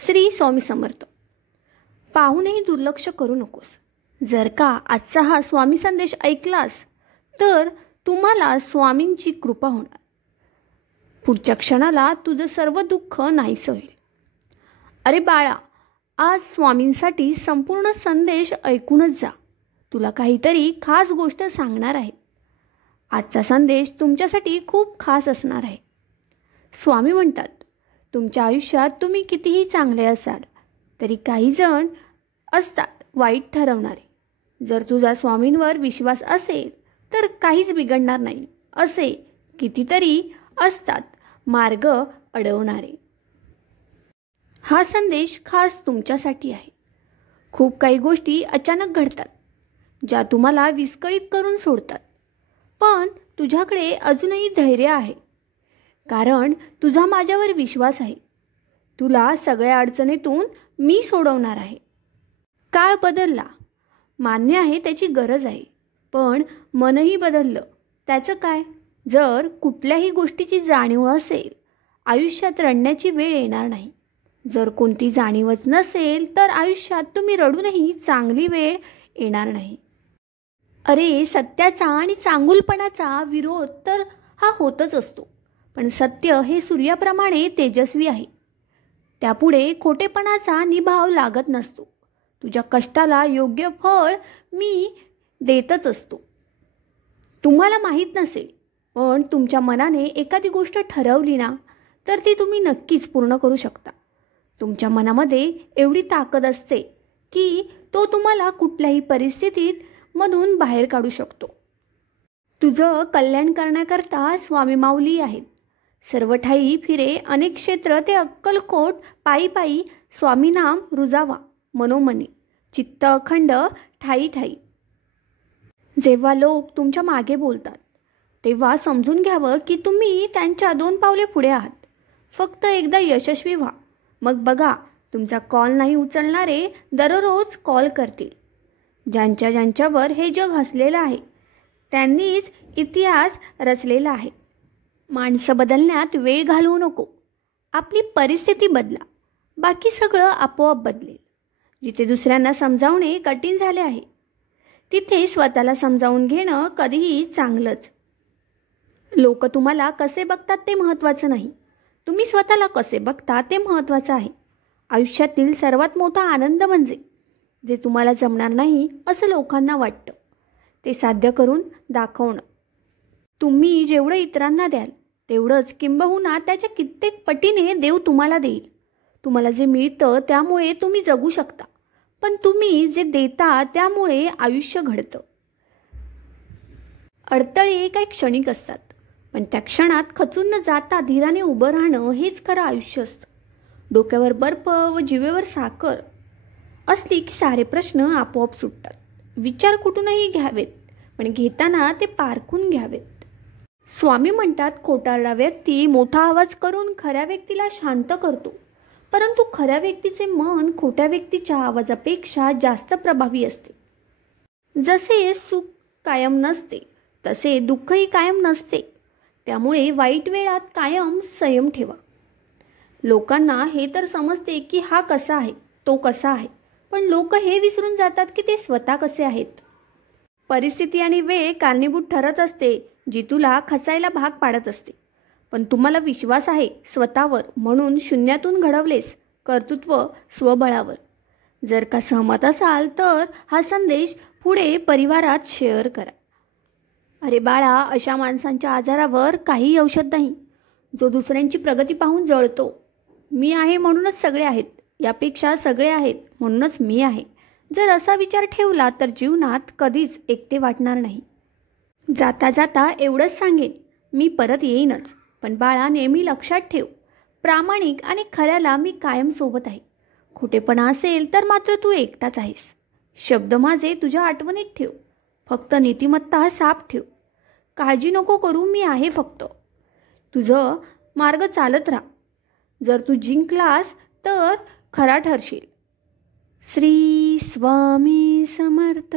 श्री स्वामी समर्थ. पाहूनही दुर्लक्ष करू नकोस. जर का आजचा हा स्वामी संदेश ऐकलास तर तुम्हाला स्वामींची कृपा होणार. पुढच्या क्षणाला तुझं सर्व दुःख नाहीसं होईल. अरे बाळा, आज स्वामींसाठी संपूर्ण संदेश ऐकूनच जा. तुला काहीतरी खास गोष्ट सांगणार आहे. आजचा संदेश तुमच्यासाठी खूप खास असणार आहे. स्वामी म्हणतात, तुमच्या आयुष्यात तुम्ही कितीही चांगले असाल तरी काही जण असतात वाईट ठरवणारे. जर तुझा स्वामींवर विश्वास असेल तर काहीच बिघडणार नाही. असे कितीतरी असतात मार्ग अडवणारे. हा संदेश खास तुमच्यासाठी आहे. खूप काही गोष्टी अचानक घडतात ज्या तुम्हाला विस्कळीत करून सोडतात. पण तुझ्याकडे अजूनही धैर्य आहे, कारण तुझा माझ्यावर विश्वास आहे. तुला सगळ्या अडचणीतून मी सोडवणार आहे. काळ बदलला, मान्य आहे, त्याची गरज आहे. पण मनही बदललं, त्याचं काय? जर कुठल्याही गोष्टीची जाणीव असेल आयुष्यात रडण्याची वेळ येणार नाही. जर कोणती जाणीवच नसेल तर आयुष्यात तुम्ही रडूनही चांगली वेळ येणार नाही. अरे, सत्याचा आणि चांगुलपणाचा विरोध तर हा होतच असतो, पण सत्य हे सूर्याप्रमाणे तेजस्वी आहे. त्यापुढे खोटेपणाचा निभाव लागत नसतो. तुझ्या कष्टाला योग्य फळ मी देतच असतो. तुम्हाला माहीत नसेल, पण तुमच्या मनाने एखादी गोष्ट ठरवली ना तर ती तुम्ही नक्कीच पूर्ण करू शकता. तुमच्या मनामध्ये एवढी ताकद असते की तो तुम्हाला कुठल्याही परिस्थितीत मधून बाहेर काढू शकतो. तुझं कल्याण करण्याकरता स्वामी माऊली आहेत. सर्व ठाई फिरे अनेक क्षेत्र ते अक्कलकोट, पायी पायी स्वामी नाम रुजावा मनोमनी, चित्त अखंड ठाई ठाई. जेव्हा लोक तुमच्या मागे बोलतात तेव्हा समजून घ्यावं की तुम्ही त्यांच्या 2 पावले पुढे आहात. फक्त एकदा यशस्वी व्हा, मग बघा तुमचा कॉल नाही उचलणारे दररोज कॉल करतील. ज्यांच्यावर हे जग हसलेलं आहे त्यांनीच इतिहास रचलेला आहे. माणसं बदलण्यात वेळ घालवू नको. आपली परिस्थिती बदला, बाकी सगळं आपोआप बदलेल. जिथे दुसऱ्यांना समजावणे कठीण झाले आहे तिथे स्वतःला समजावून घेणं कधीही चांगलंच. लोक तुम्हाला कसे बघतात ते महत्त्वाचं नाही, तुम्ही स्वतःला कसे बघता ते महत्त्वाचं आहे. आयुष्यातील सर्वात मोठा आनंद म्हणजे जे तुम्हाला जमणार नाही असं लोकांना वाटतं ते साध्य करून दाखवणं. तुम्ही जेवढं इतरांना द्याल तेवढंच किंबहुना त्याच्या कित्येक पटीने देव तुम्हाला देईल. तुम्हाला जे मिळतं त्यामुळे तुम्ही जगू शकता, पण तुम्ही जे देता त्यामुळे आयुष्य घडतं. अडथळे काही क्षणिक असतात, पण त्या क्षणात खचून न जाता धीराने उभं राहणं हेच खरं आयुष्य असतं. डोक्यावर बर्फ व जिवेवर साखर असली की सारे प्रश्न आपोआप सुटतात. विचार कुठूनही घ्यावेत, पण घेताना ते पारखून घ्यावेत. स्वामी म्हणतात, खोटारडा व्यक्ती मोठा आवाज करून खऱ्या व्यक्तीला शांत करतो, परंतु खऱ्या व्यक्तीचे मन खोट्या व्यक्तीच्या आवाजापेक्षा जास्त प्रभावी असते. जसे सुख कायम नसते तसे दुःखही कायम नसते. त्यामुळे वाईट वेळात कायम संयम ठेवा. लोकांना हे तर समजते की हा कसा आहे, तो कसा आहे, पण लोक हे विसरून जातात की ते स्वतः कसे आहेत. परिस्थिती आणि वेळ कारणीभूत ठरत असते जी तुला खचायला भाग पाडत असते. पण तुम्हाला विश्वास आहे स्वतःवर, म्हणून शून्यातून घडवलेस कर्तृत्व स्वबळावर. जर का सहमत असाल तर हा संदेश पुढे परिवारात शेअर करा. अरे बाळा, अशा माणसांच्या आजारावर काही औषध नाही जो दुसऱ्यांची प्रगती पाहून जळतो. मी आहे म्हणूनच सगळे आहेत, यापेक्षा सगळे आहेत म्हणूनच मी आहे. जर असा विचार ठेवला तर जीवनात कधीच एकटे वाटणार नाही. जाता जाता एवढंच सांगेन, मी परत येईनच, पण बाळा नेहमी लक्षात ठेव, प्रामाणिक आणि खऱ्याला मी कायम सोबत आहे. खोटेपणा असेल तर मात्र तू एकटाच आहेस. शब्द माझे तुझ्या आठवणीत ठेव, फक्त नीतिमत्ता साफ ठेव. काळजी नको करू, मी आहे फक्त. तुझं मार्ग चालत राहा. जर तू जिंकलास तर खरा ठरशील. श्री स्वामी समर्थ.